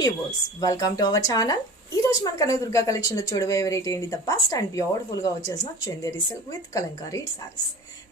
Viewers welcome to our channel. ఈ రోజు మన కనకదుర్గ కలెక్షన్ లో చూడబోయే వెరైటీ ఏంటి, ద బెస్ట్ అండ్ బ్యూటిఫుల్ గా వచ్చేసిన చందేరి సిల్క్ విత్ కలంకారీ సారీస్.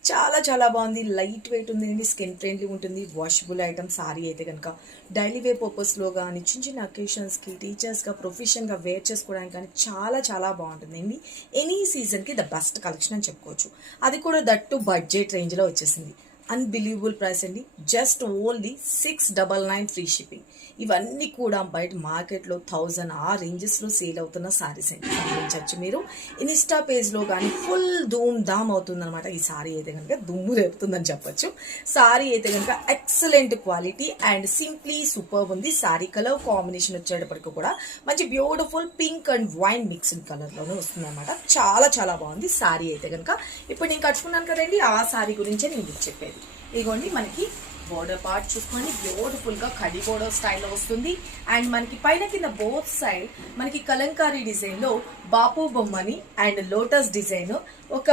చాలా చాలా బాగుంది, లైట్ వెయిట్ ఉంది, స్కిన్ ఫ్రెండ్లీ ఉంటుంది, వాషబుల్ ఐటమ్. సారీ అయితే కనుక డైలీ వేర్ పర్పస్ లో కానీ చిన్న చిన్న అకేషన్స్ కి, టీచర్స్ గా, ప్రొఫెషన్ గా వేర్ చేసుకోవడానికి కానీ చాలా చాలా బాగుంటుందండి. ఎనీ సీజన్ కి ద బెస్ట్ కలెక్షన్ అని చెప్పుకోవచ్చు. అది కూడా దట్టు బడ్జెట్ రేంజ్ లో వచ్చేసింది. అన్బిలీవబుల్ ప్రైస్ అండి, జస్ట్ ఓన్లీ 699 ఫ్రీ షిప్పింగ్. ఇవన్నీ కూడా బయట మార్కెట్లో 1000 ఆ రేంజెస్లో సేల్ అవుతున్న సారీస్ అండి. గమనించవచ్చు మీరు. ఇన్స్టా పేజ్లో కానీ ఫుల్ ధూమ్ ధామ్ అవుతుందన్నమాట. ఈ సారీ అయితే కనుక దుమ్ము రేపుతుందని చెప్పొచ్చు. సారీ అయితే కనుక excellent quality and simply super ఉంది. సారీ కలర్ కాంబినేషన్ వచ్చేటప్పటికి కూడా మంచి beautiful pink and wine mixed కలర్లోనే వస్తుంది అనమాట. చాలా చాలా బాగుంది సారీ అయితే కనుక. ఇప్పుడు నేను కట్టుకున్నాను కదండి, ఆ సారీ గురించే నేను మీకు చెప్పేది. ఇదిగోండి, మనకి బోర్డర్ పార్ట్ చూసుకోండి, బ్యూటిఫుల్ గా కడి బోర్డర్ స్టైల్లో వస్తుంది. అండ్ మనకి పైన కింద బోత్ సైడ్ మనకి కలంకారీ డిజైన్ లో బాపు బొమ్మని అండ్ లోటస్ డిజైన్, ఒక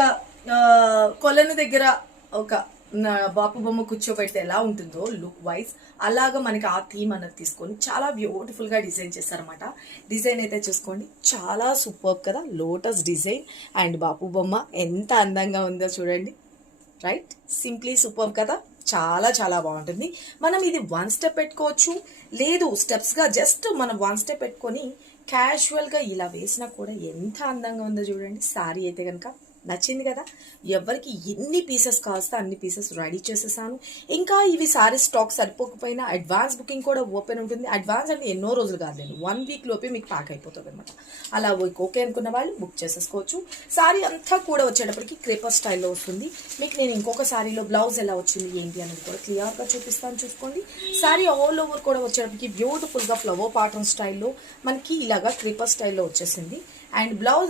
కొలను దగ్గర ఒక బాపు బొమ్మ కూర్చోబెడితే ఎలా ఉంటుందో లుక్ వైజ్, అలాగా మనకి ఆ థీమ్ అన్నది తీసుకొని చాలా బ్యూటిఫుల్ గా డిజైన్ చేస్తారనమాట. డిజైన్ అయితే చూసుకోండి, చాలా సూపర్ కదా. లోటస్ డిజైన్ అండ్ బాపు బొమ్మ ఎంత అందంగా ఉందో చూడండి. రైట్, సింప్లీ సూపర్ కదా, చాలా చాలా బాగుంటుంది. మనం ఇది 1 స్టెప్ పెట్టుకోవచ్చు, లేదు స్టెప్స్ గా జస్ట్ మనం 1 స్టెప్ పెట్టుకొని క్యాజువల్ గా ఇలా వేసినా కూడా ఎంత అందంగా ఉందో చూడండి. సారీ అయితే కనుక నచ్చింది కదా. ఎవరికి ఎన్ని పీసెస్ కావస్తే అన్ని పీసెస్ రెడీ చేసేసాను. ఇంకా ఇవి సారీ స్టాక్ సరిపోకపోయినా అడ్వాన్స్ బుకింగ్ కూడా ఓపెన్ ఉంటుంది. అడ్వాన్స్ అంటే ఎన్నో రోజులు కాదులేండి, 1 వీక్ లోపే మీకు ప్యాక్ అయిపోతుంది అనమాట. అలా ఓకే అనుకున్న వాళ్ళు బుక్ చేసేసుకోవచ్చు. సారీ అంతా కూడా వచ్చేటప్పటికి క్రేపర్ స్టైల్లో వస్తుంది. మీకు నేను ఇంకొక సారీలో బ్లౌజ్ ఎలా వచ్చింది ఏంటి అనేది కూడా క్లియర్గా చూపిస్తాను, చూసుకోండి. సారీ ఆల్ ఓవర్ కూడా వచ్చేటప్పటికి బ్యూటిఫుల్గా ఫ్లవర్ ప్యాటర్న్ స్టైల్లో మనకి ఇలాగా క్రేపర్ స్టైల్లో వచ్చేసింది. అండ్ బ్లౌజ్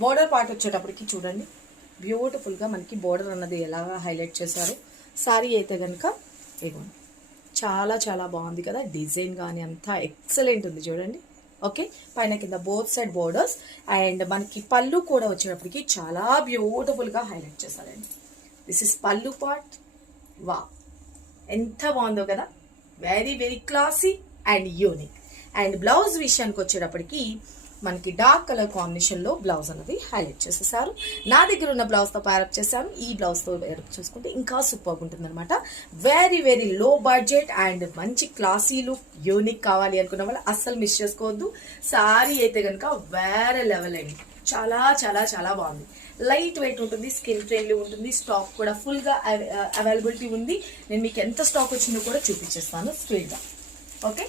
బోర్డర్ పార్ట్ వచ్చేటప్పటికి చూడండి, బ్యూటిఫుల్గా మనకి బోర్డర్ అన్నది ఎలా హైలైట్ చేశారు. సారీ అయితే కనుక ఇవ్వండి, చాలా చాలా బాగుంది కదా. డిజైన్ కానీ అంతా ఎక్సలెంట్ ఉంది చూడండి. ఓకే, పైన కింద బోత్ సైడ్ బోర్డర్స్ అండ్ మనకి పళ్ళు కూడా వచ్చేటప్పటికి చాలా బ్యూటిఫుల్గా హైలైట్ చేశారండి. దిస్ ఇస్ పళ్ళు పార్ట్. వా, ఎంత బాగుందో కదా, very very classy and unique. And blouse విషయానికి వచ్చేటప్పటికి మనకి డార్క్ కలర్ కాంబినేషన్ లో బ్లౌజ్ అనేది హైలైట్ చేసేసారు. నా దగ్గర ఉన్న బ్లౌజ్ తో ప్యారప్ చేశాను. ఈ బ్లౌజ్ తో ప్యారప్ చేసుకుంటే ఇంకా సూపర్ ఉంటుంది అనమాట. Very very low budget and మంచి క్లాసీ లుక్, యూనిక్ కావాలి అనుకున్న వాళ్ళు అస్సలు మిస్ చేసుకోవద్దు. సారీ అయితే కనుక వేరే లెవెల్ అండి, చాలా చాలా చాలా బాగుంది. లైట్ వెయిట్ ఉంటుంది, స్కిన్ ఫ్రెండ్లీ ఉంటుంది. స్టాక్ కూడా ఫుల్ గా అవైలబిలిటీ ఉంది. నేను మీకు ఎంత స్టాక్ వచ్చిందో కూడా చూపించేస్తాను స్ట్రైట్ గా. ఓకే,